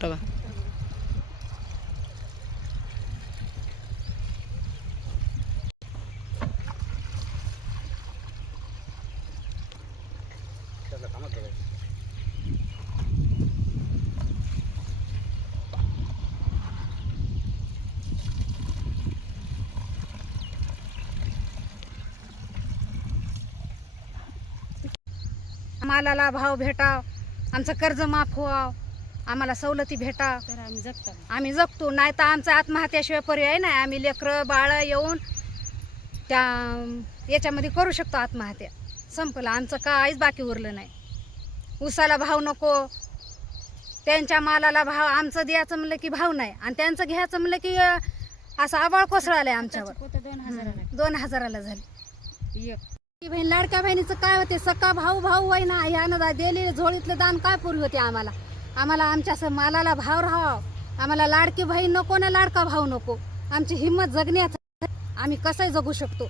टाका. मालाला भाव भेटाव, आमचं कर्ज माफ व्हावं, आम्हाला सवलती भेटाव तर आम्ही जगतो. नाही तर आमचा आत्महत्याशिवाय पर्याय नाही. आम्ही लेकरं बाळ येऊन त्या याच्यामध्ये करू शकतो आत्महत्या. संपलं आमचं काहीच बाकी उरलं नाही. ऊसाला भाव नको, त्यांच्या मालाला भाव, आमचं द्यायचं म्हणलं की भाव नाही आणि त्यांचं घ्यायचं म्हणलं की असं आबाळ कोसळालंय आमच्यावर. 2000ला झाली. बहीण लाडक्या बहिणीचं काय होते, सका भाऊ भाऊ ना ह्यानं दिलेलं झोळीतलं दान काय पुरी होते आम्हाला. आम्हाला आमच्या असं मालाला भाव राहावं, आम्हाला लाडकी बहीण नको ना लाडका भाऊ नको. आमची हिंमत जगण्यात आम्ही कसंही जगू शकतो.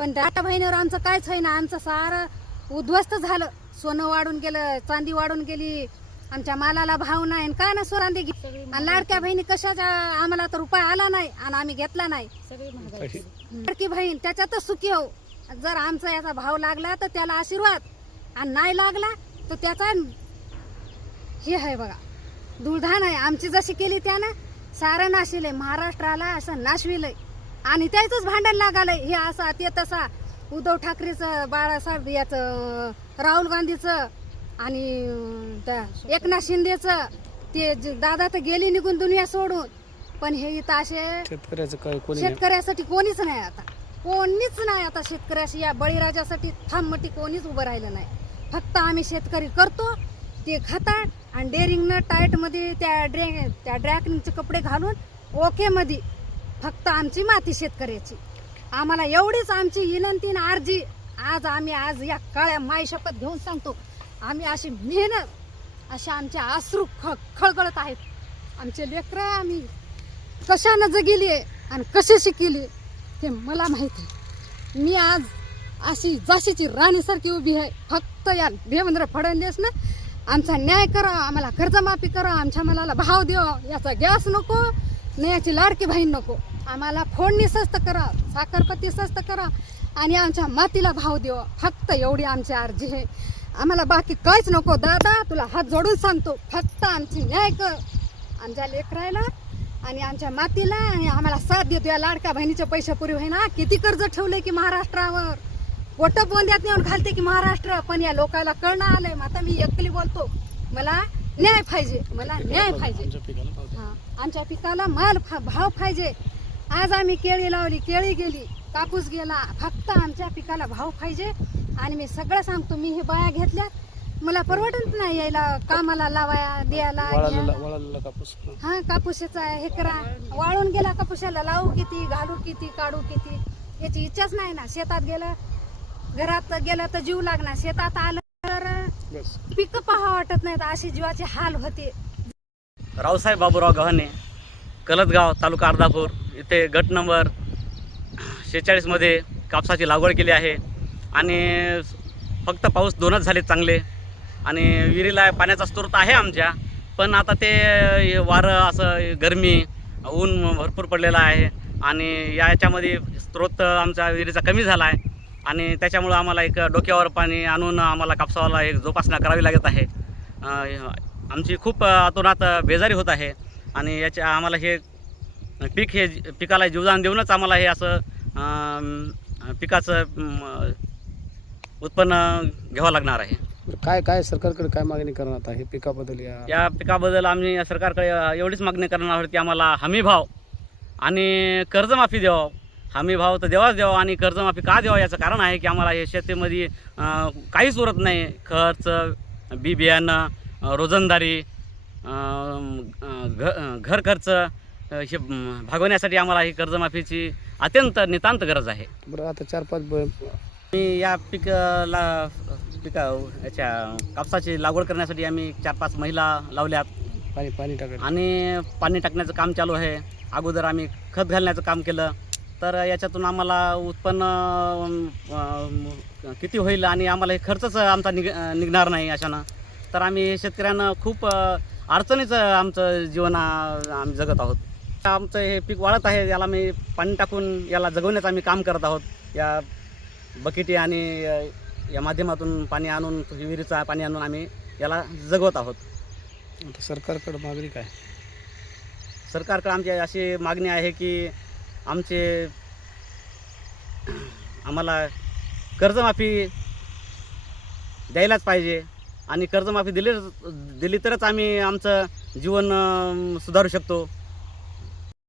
पण लाडक्या बहिणीवर आमचं कायच होईना. आमचं सारं उद्ध्वस्त झालं. सोनं वाढून गेलं, चांदी वाढून गेली, आमच्या मालाला भाव नाही. काय ना चांदी आणि लाडक्या बहिणी कशाच्या, आम्हाला तर रुपये आला नाही आणि आम्ही घेतला नाही. लाडकी बहीण त्याच्यातच सुखी हो. जर आमचा याचा भाव लागला तर त्याला आशीर्वाद, आणि नाही लागला तर त्याचा हे आहे बघा दुर्धान आहे. आमची जशी केली त्यानं सारं नाशिलंय, महाराष्ट्राला असं नाशविलंय आणि त्याचंच भांडण लागालंय. हे असा ते तसा, उद्धव ठाकरेचं, बाळासाहेब याचं, राहुल गांधीचं आणि त्या एकनाथ शिंदेचं. ते दादा तर गेली निघून दुनिया सोडून, पण हे इथं असे शेतकऱ्यासाठी कोणीच नाही आता. कोणीच नाही आता शेतकऱ्याशी, या बळीराजासाठी थांबमटी कोणीच उभं राहिलं नाही. फक्त आम्ही शेतकरी करतो ते खातात आणि डेअरिंगनं टाईटमध्ये त्या ड्रॅकनिंगचे कपडे घालून ओकेमध्ये फक्त आमची माती शेतकऱ्याची. आम्हाला एवढीच आमची विनंती ना अर्जी. आज या काळ्या माई शपथ घेऊन सांगतो, आम्ही अशी मेहनत, अशा आमच्या अश्रू खळगळत आहेत. आमचे लेकरं आम्ही कशानं जगिली आहे आणि कशी शिकली ते मला माहिती आहे. मी आज अशी जाशीची राणीसारखी उभी आहे. फक्त या देवेंद्र फडणवीसनं आमचा न्याय करा, आम्हाला कर्जमाफी करा, आमच्या मालाला भाव द्यावा. याचा गॅस नको न याची लाडकी बहीण नको. आम्हाला फोडणी स्वस्त करा, साखरपत्ती स्वस्त करा आणि आमच्या मातीला भाव द्यावा. फक्त एवढी आमची अर्जी आहे. आम्हाला बाकी काहीच नको. दादा तुला हात जोडून सांगतो, फक्त आमची न्याय कर आमच्या लेकरायला आणि आमच्या मातीला, आणि आम्हाला साथ देतो. या लाडक्या बहिणीचे पैसे पुरे होईना. किती कर्ज ठेवले की महाराष्ट्रावर, पोट बोंद्यात नेऊन घालते की महाराष्ट्र. पण या लोकांना कळणं आलंय. आता मी एकली बोलतो, मला न्याय पाहिजे, मला न्याय पाहिजे. आमच्या पिकाला माल भाव पाहिजे. आज आम्ही केळी लावली, केळी गेली, कापूस गेला. फक्त आमच्या पिकाला भाव पाहिजे. आणि मी सगळं सांगतो, मी हे बाया घेतल्या, मला परवडत नाही यायला कामाला लावाया द्यायला. हा कापूसाचा हे करा, वाळून गेला कापूसाला लावू किती, घालू किती, काढू किती, याची इच्छाच नाही ना. शेतात गेलं, घरात गेलं तर जीव लागणार, शेतात आलं तर पीक पहा वाटत नाहीत. अशी जीवाचे हाल होते. रावसाहेब बाबूराव गव्हाणे, कलतगाव, तालुका अर्धापूर, इथे गट नंबर 46 मध्ये कापसाची लागवड केली आहे. आणि फक्त पाऊस 2च झाले चांगले आणि विहिरीला पाण्याचा स्रोत आहे आमच्या. पण आता ते वारं, असं गरमी, ऊन भरपूर पडलेलं आहे आणि याच्यामध्ये स्रोत आमच्या विहिरीचा कमी झाला आहे आणि त्याच्यामुळं आम्हाला एक डोक्यावर पाणी आणून आम्हाला कापसाला एक जोपासना करावी लागत आहे. आमची खूप अतोनात बेजारी होत आहे आणि याच्या आम्हाला हे पिकाला जीवदान देऊनच आम्हाला हे असं पिकाचं उत्पन्न घ्यावं लागणार आहे. काय सरकारकडे काय मागणी करणार आता हे पिकाबद्दल? या पिकाबद्दल आम्ही सरकारकडे एवढीच मागणी करणार आहोत की आम्हाला हमी भाव आणि कर्जमाफी द्यावं. हमी भाव तर देवाच द्यावा आणि कर्जमाफी का द्यावा याचं कारण आहे की आम्हाला हे शेतीमध्ये काहीच उरत नाही. खर्च, बी बियाणं, रोजंदारी, घर खर्च हे भागवण्यासाठी आम्हाला ही कर्जमाफीची अत्यंत नितांत गरज आहे. बरं, आता 4-5 मी या याच्या कापसाची लागवड करण्यासाठी आम्ही 4-5 महिला लावल्यात. पाणी टाकत आणि पाणी टाकण्याचं काम चालू आहे. अगोदर आम्ही खत घालण्याचं काम केलं, तर याच्यातून आम्हाला उत्पन्न किती होईल आणि आम्हाला हे खर्चच आमचा निघणार नाही अशानं. तर आम्ही शेतकऱ्यांना खूप अडचणीच आमचं जीवन आम्ही जगत आहोत. आमचं हे पीक वाढत आहे, याला मी पाणी टाकून याला जगवण्याचं आम्ही काम करत आहोत. या बकेटी आणि या माध्यमातून पाणी आणून, विहिरीचं पाणी आणून आम्ही याला जगवत आहोत. आता सरकारकडे मागणी काय? सरकारकडे आमची अशी मागणी आहे की आम्हाला कर्जमाफी द्यायलाच पाहिजे आणि कर्जमाफी दिली तरच आम्ही आमचं जीवन सुधारू शकतो.